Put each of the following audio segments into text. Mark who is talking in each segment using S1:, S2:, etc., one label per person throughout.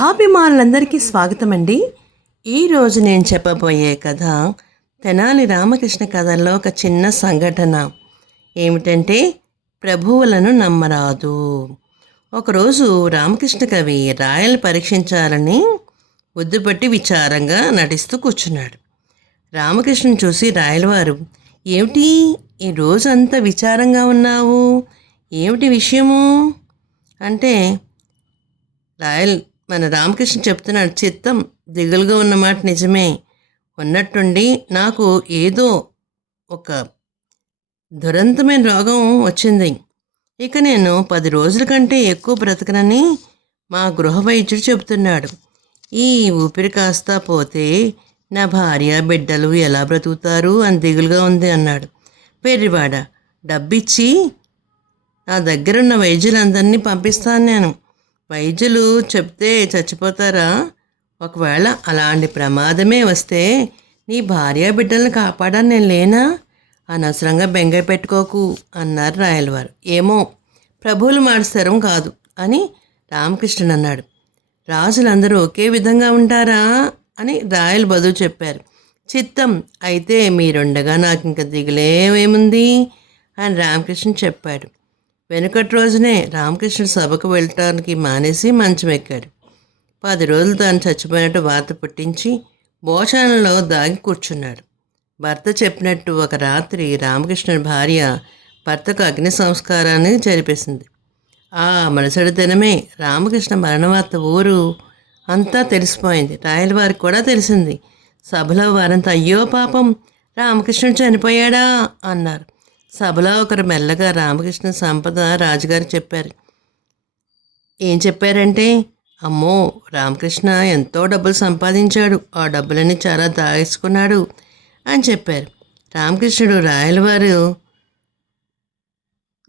S1: అభిమానులందరికీ స్వాగతం అండి ఈరోజు నేను చెప్పబోయే కథ తెనాలి రామకృష్ణ కథల్లో ఒక చిన్న సంఘటన. ఏమిటంటే ప్రభువులను నమ్మరాదు. ఒకరోజు రామకృష్ణ కవి రాయలు పరీక్షించాలని ముద్దుపట్టి విచారంగా నటిస్తూ కూర్చున్నాడు. రామకృష్ణను చూసి రాయలవారు ఏమిటి? ఈ రోజు అంత విచారంగా ఉన్నావు? ఏమిటి విషయము? అంటే రాయల్ మన రామకృష్ణ చెప్తున్నాడు చిత్తం దిగులుగా ఉన్నమాట నిజమే. ఉన్నట్టుండి నాకు ఏదో ఒక దురంతమైన రోగం వచ్చింది. ఇక నేను పది రోజుల కంటే ఎక్కువ బ్రతకనని మా గృహ వైద్యుడు చెబుతున్నాడు. ఈ ఊపిరి కాస్తా పోతే నా భార్య బిడ్డలు ఎలా బ్రతుకుతారు? అని దిగులుగా ఉంది అన్నాడు. పెరివాడ డబ్బిచ్చి నా దగ్గర ఉన్న వైద్యులందరినీ పంపిస్తాను నేను. వైద్యులు చెప్తే చచ్చిపోతారా? ఒకవేళ అలాంటి ప్రమాదమే వస్తే నీ భార్య బిడ్డలను కాపాడని నేను లేనా? అనవసరంగా బెంగ పెట్టుకోకు అన్నారు రాయలవారు. ఏమో ప్రభువులు మాడుస్తరం కాదు అని రామకృష్ణుడు అన్నాడు. రాజులందరూ ఒకే విధంగా ఉంటారా? అని రాయలు బదులు చెప్పారు. చిత్తం అయితే మీరుండగా నాకు ఇంకా దిగులేమేముంది? అని రామకృష్ణ చెప్పాడు. వెనుకటి రోజునే రామకృష్ణుడు సభకు వెళ్ళటానికి మానేసి మంచం ఎక్కాడు పది రోజులు తాను చచ్చిపోయినట్టు వార్త పుట్టించి భోజనంలో దాగి కూర్చున్నాడు. భర్త చెప్పినట్టు ఒక రాత్రి రామకృష్ణుడి భార్య భర్తకు అగ్ని సంస్కారాన్ని జరిపేసింది. ఆ మరుసటి దినమే రామకృష్ణ మరణవార్త ఊరు అంతా తెలిసిపోయింది. రాయల వారికి కూడా తెలిసింది. సభలో వారంతా అయ్యో పాపం రామకృష్ణుడు చనిపోయాడా? అన్నారు. సభలో ఒకరు మెల్లగా రామకృష్ణ సంపద రాజుగారు చెప్పారు. ఏం చెప్పారంటే అమ్మో రామకృష్ణ ఎంతో డబ్బులు సంపాదించాడు ఆ డబ్బులన్నీ చాలా దాగేసుకున్నాడు అని చెప్పారు. రామకృష్ణుడు రాయలవారు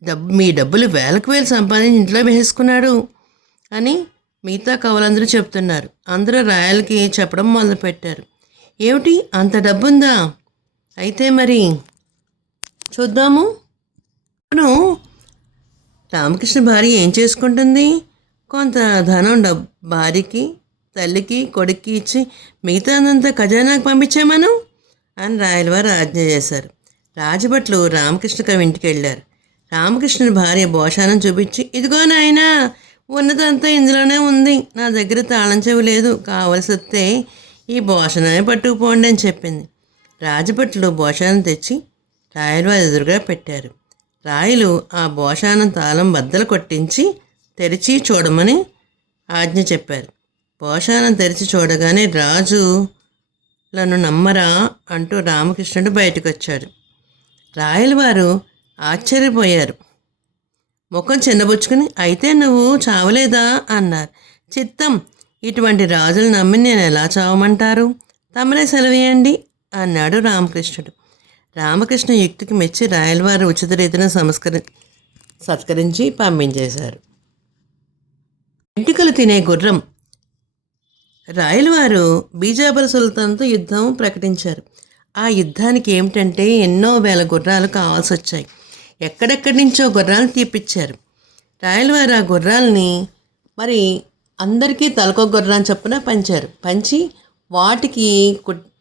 S1: డబ్బు మీ డబ్బులు వేలకు వేలు సంపాదించి ఇంట్లో వేసుకున్నాడు అని మిగతా కవులందరూ చెప్తున్నారు. అందరూ రాయలకి చెప్పడం మొదలుపెట్టారు. ఏమిటి? అంత డబ్బుందా? అయితే మరి చూద్దాము. అవును రామకృష్ణ భార్య ఏం చేసుకుంటుంది? కొంత ధనం డబ్ భార్యకి తల్లికి కొడుక్కి ఇచ్చి మిగతాదంతా ఖజానాకు పంపించామను? అని రాయలవారు ఆజ్ఞ చేశారు. రాజభట్లు రామకృష్ణ కవి ఇంటికి వెళ్ళారు. రామకృష్ణుని భార్య భోషానం చూపించి ఇదిగో నాయనా ఉన్నదంతా ఇందులోనే ఉంది. నా దగ్గర తాళం చెవి లేదు. కావలసి వస్తే ఈ భోషణమే పట్టుకుపోండి అని చెప్పింది. రాజభట్లు భోషణం తెచ్చి రాయలు ఎదురుగా పెట్టారు. రాయలు ఆ భోషానం తాళం బద్దలు కొట్టించి తెరిచి చూడమని ఆజ్ఞ చెప్పారు. భోషానం తెరిచి చూడగానే రాజులను నమ్మరా అంటూ రామకృష్ణుడు బయటకు వచ్చాడు రాయల వారు ఆశ్చర్యపోయారు. ముఖం చిన్నబుచ్చుకుని అయితే నువ్వు చావలేదా? అన్నారు. చిత్తం ఇటువంటి రాజులు నమ్మి నేను ఎలా చావమంటారు? తమరే సెలవేయండి అన్నాడు రామకృష్ణుడు. రామకృష్ణ యుక్తికి మెచ్చి రాయలవారు ఉచిత రీతిన సంస్కరి సత్కరించి పంపించేశారు. వెంట్రుకలు తినే గుర్రం. రాయలవారు బీజాపుర సుల్తాన్తో యుద్ధం ప్రకటించారు. ఆ యుద్ధానికి ఏమిటంటే ఎన్నో వేల గుర్రాలు కావాల్సి వచ్చాయి. ఎక్కడెక్కడి నుంచో గుర్రాలు తీపిచ్చారు. రాయలవారు ఆ గుర్రాలని మరి అందరికీ తలకో గుర్రాన్ని చొప్పున పంచారు. పంచి వాటికి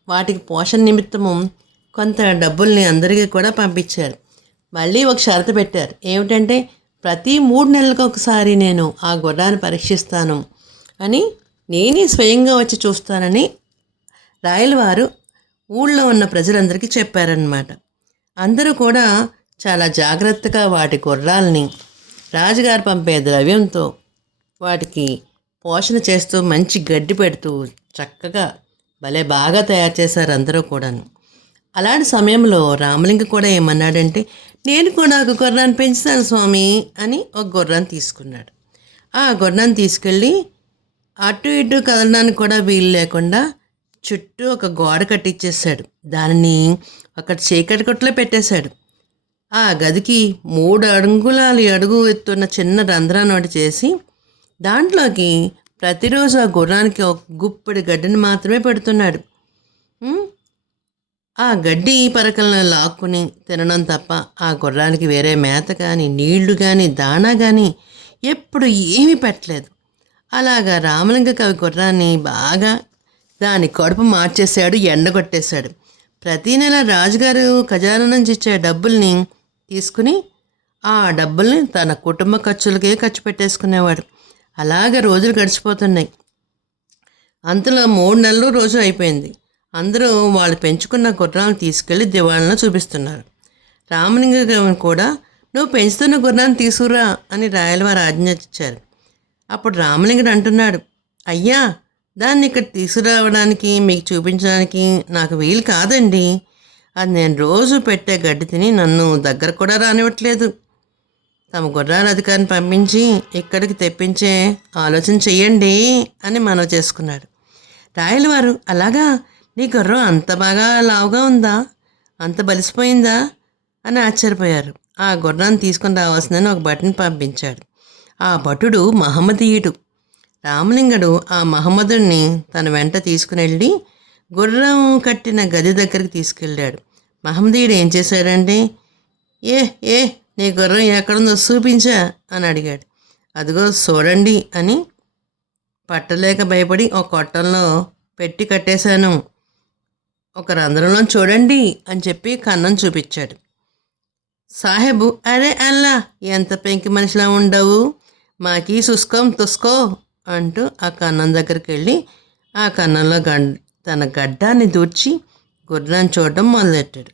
S1: వాటికి పోషణ నిమిత్తము కొంత డబ్బుల్ని అందరికీ కూడా పంపించారు. మళ్ళీ ఒక షరతు పెట్టారు. ఏమిటంటే ప్రతి మూడు నెలలకు ఒకసారి నేను ఆ గుర్రాన్ని పరీక్షిస్తాను అని నేనే స్వయంగా వచ్చి చూస్తానని రాయలవారు ఊళ్ళో ఉన్న ప్రజలందరికీ చెప్పారనమాట అందరూ కూడా చాలా జాగ్రత్తగా వాటి గుర్రాలని రాజుగారు పంపే ద్రవ్యంతో వాటికి పోషణ చేస్తూ మంచి గడ్డి పెడుతూ చక్కగా భలే బాగా తయారు చేశారు అందరూ కూడాను. అలాంటి సమయంలో రామలింగ కూడా ఏమన్నాడంటే నేను కూడా ఒక గుర్రాన్ని పెంచుతాను స్వామి అని ఒక గుర్రాన్ని తీసుకున్నాడు. ఆ గుర్రాన్ని తీసుకెళ్ళి అటు ఇటు కదలడానికి కూడా వీలు లేకుండా చుట్టూ ఒక గోడ కట్టించేశాడు దానిని అక్కడ చీకటి కొట్లో పెట్టేశాడు. ఆ గదికి మూడు అడుగులాలు అడుగు ఎత్తున్న చిన్న రంధ్రాన్ని ఒకటి చేసి దాంట్లోకి ప్రతిరోజు ఆ గుర్రానికి ఒక గుప్పెడు గడ్డిని మాత్రమే పెడుతున్నాడు. ఆ గడ్డి పరకలను లాక్కుని తినడం తప్ప ఆ గుర్రానికి వేరే మేత కానీ నీళ్ళు కానీ దాణా కానీ ఎప్పుడు ఏమీ పెట్టలేదు. అలాగా రామలింగ కవి గుర్రాన్ని బాగా దాని కడుపు మార్చేశాడు ఎండగొట్టేశాడు ప్రతీ నెల రాజుగారు ఖజానా నుంచి ఇచ్చే డబ్బుల్ని తీసుకుని ఆ డబ్బుల్ని తన కుటుంబ ఖర్చులకే ఖర్చు పెట్టేసుకునేవాడు. అలాగ రోజులు గడిచిపోతున్నాయి. అంతలో మూడు నెలలు రోజు అయిపోయింది. అందరూ వాళ్ళు పెంచుకున్న గుర్రాలను తీసుకెళ్ళి దివాణంలో చూపిస్తున్నారు. రామలింగ కూడా నువ్వు పెంచుతున్న గుర్రాన్ని తీసుకురా అని రాయలవారు ఆజ్ఞ ఇచ్చారు అప్పుడు రామలింగుడు అంటున్నాడు అయ్యా దాన్ని ఇక్కడ తీసుకురావడానికి మీకు చూపించడానికి నాకు వీలు కాదండి. అది నేను రోజు పెట్టే గడ్డి తిని నన్ను దగ్గర కూడా రానివ్వట్లేదు. తమ గుర్రాల అధికారిని పంపించి ఇక్కడికి తెప్పించే ఆలోచన చెయ్యండి అని మనవి చేసుకున్నాడు. రాయలవారు అలాగా నీ గుర్రం అంత బాగా లావుగా ఉందా? అంత బలిసిపోయిందా? అని ఆశ్చర్యపోయారు. ఆ గుర్రాన్ని తీసుకుని రావాల్సిందని ఒక భటుని పంపించాడు. ఆ భటుడు మహమ్మదీయుడు. రామలింగడు ఆ మహమ్మదుడిని తన వెంట తీసుకుని వెళ్ళి గుర్రం కట్టిన గది దగ్గరికి తీసుకెళ్ళాడు. మహమ్మదీయుడు ఏం చేశాడంటే ఏ ఏ నీ గుర్రం ఎక్కడుందో చూపించా అని అడిగాడు. అదిగో చూడండి అని పట్టలేక భయపడి ఒక కొట్టంలో పెట్టి కట్టేశాను. ఒక రంధ్రంలో చూడండి అని చెప్పి కన్నం చూపించాడు. సాహెబు అరే అల్లా ఎంత పెంకి మనిషిలా ఉండవు. మాకి సుస్కోం తుస్కో అంటూ ఆ కన్నం దగ్గరికి వెళ్ళి ఆ కన్నంలో గడ్ తన గడ్డాన్ని దూర్చి గుర్రాన్ని చూడడం మొదలెట్టాడు.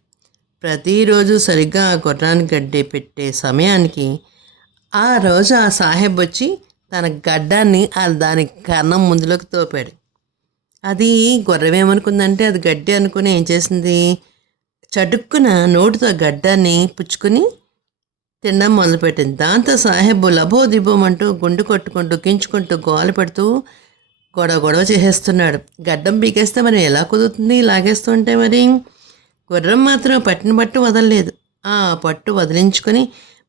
S1: ప్రతిరోజు సరిగ్గా ఆ గుర్రాన్ని గడ్డి పెట్టే సమయానికి ఆ రోజు ఆ సాహెబ్ వచ్చి తన గడ్డాన్ని దాని కన్నం ముందులోకి తోపాడు. అది గుర్రమేమనుకుందంటే అది గడ్డి అనుకుని ఏం చేసింది? చటుక్కున నోటితో గడ్డాన్ని పుచ్చుకుని తినడం మొదలుపెట్టింది. దాంతో సాహెబ్ లభో దిబోమంటూ గుండు కొట్టుకుంటూ గించుకుంటూ గోల పెడుతూ గొడవ గొడవ చేసేస్తున్నాడు. గడ్డం పీకేస్తే మరి ఎలా కుదురుతుంది? లాగేస్తుంటే మరి గుర్రం మాత్రం పట్టిన పట్టు వదలలేదు. ఆ పట్టు వదిలించుకొని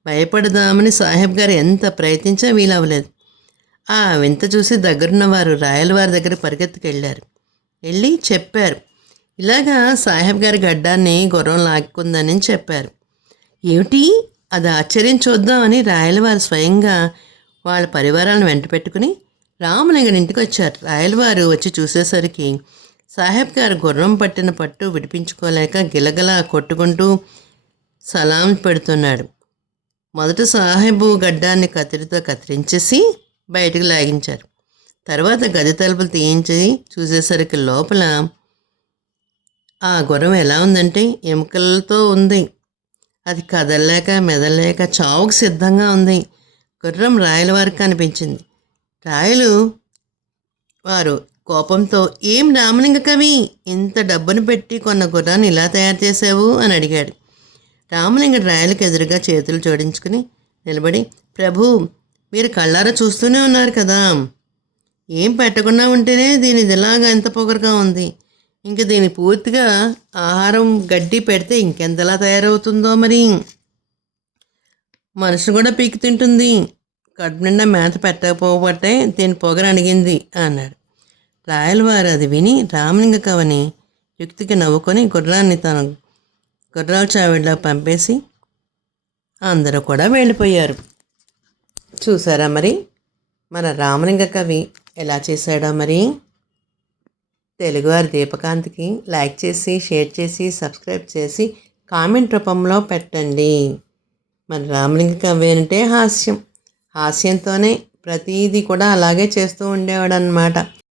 S1: భయపడదామని సాహెబ్ గారు ఎంత ప్రయత్నించినా వీలవ్వలేదు. ఆ వింత చూసి దగ్గరున్న వారు రాయలవారి దగ్గర పరిగెత్తుకెళ్ళారు. వెళ్ళి చెప్పారు. ఇలాగా సాహెబ్ గారి గడ్డాన్ని గుర్రం లాక్కుందని చెప్పారు. ఏమిటి? అది ఆశ్చర్యం చూద్దామని రాయలవారు స్వయంగా వాళ్ళ పరివారాలను వెంట పెట్టుకుని రామలింగడి ఇంటికి వచ్చారు రాయలవారు వచ్చి చూసేసరికి సాహెబ్ గారు గుర్రం పట్టిన పట్టు విడిపించుకోలేక గిలగలా కొట్టుకుంటూ సలాం పెడుతున్నాడు. మొదట సాహెబు గడ్డాన్ని కత్తిరితో కత్తిరించేసి బయటకు లాగించారు. తర్వాత గది తలుపులు తీయించి చూసేసరికి లోపల ఆ గుర్రం ఎలా ఉందంటే ఎముకలతో ఉంది. అది కదలలేక మెదలలేక చావుకు సిద్ధంగా ఉంది. గుర్రం రాయల వారికి కనిపించింది రాయలు వారు కోపంతో ఏం రామలింగ కవి ఇంత డబ్బును పెట్టి కొన్న గుర్రాన్ని ఇలా తయారు చేసావు అని అడిగాడు. రామలింగ రాయలకు ఎదురుగా చేతులు జోడించుకుని నిలబడి ప్రభు మీరు కళ్ళారా చూస్తూనే ఉన్నారు కదా. ఏం పెట్టకుండా ఉంటేనే దీని ఇలాగా ఎంత పొగరుగా ఉంది. ఇంక దీని పూర్తిగా ఆహారం గడ్డి పెడితే ఇంకెంతలా తయారవుతుందో మరి. మనుషులు కూడా పీకి తింటుంది. కడుపు నిండా మేత పెట్టకపోబట్టే దీని పొగర అణిగింది అన్నాడు. రాయలవారు అది విని రామలింగ కవని యుక్తికి నవ్వుకొని గుర్రాన్ని తన గుర్రాల చావిడిలో పంపేసి అందరూ కూడా వెళ్ళిపోయారు. చూసారా మరి? మన రామలింగ కవి ఎలా చేశాడో మరి? తెలుగువారి దీపకాంత్కి లైక్ చేసి షేర్ చేసి సబ్స్క్రైబ్ చేసి కామెంట్ రూపంలో పెట్టండి. మన రామలింగ కవి అంటే హాస్యం. హాస్యంతోనే ప్రతీది కూడా అలాగే చేస్తూ ఉండేవాడు అనమాట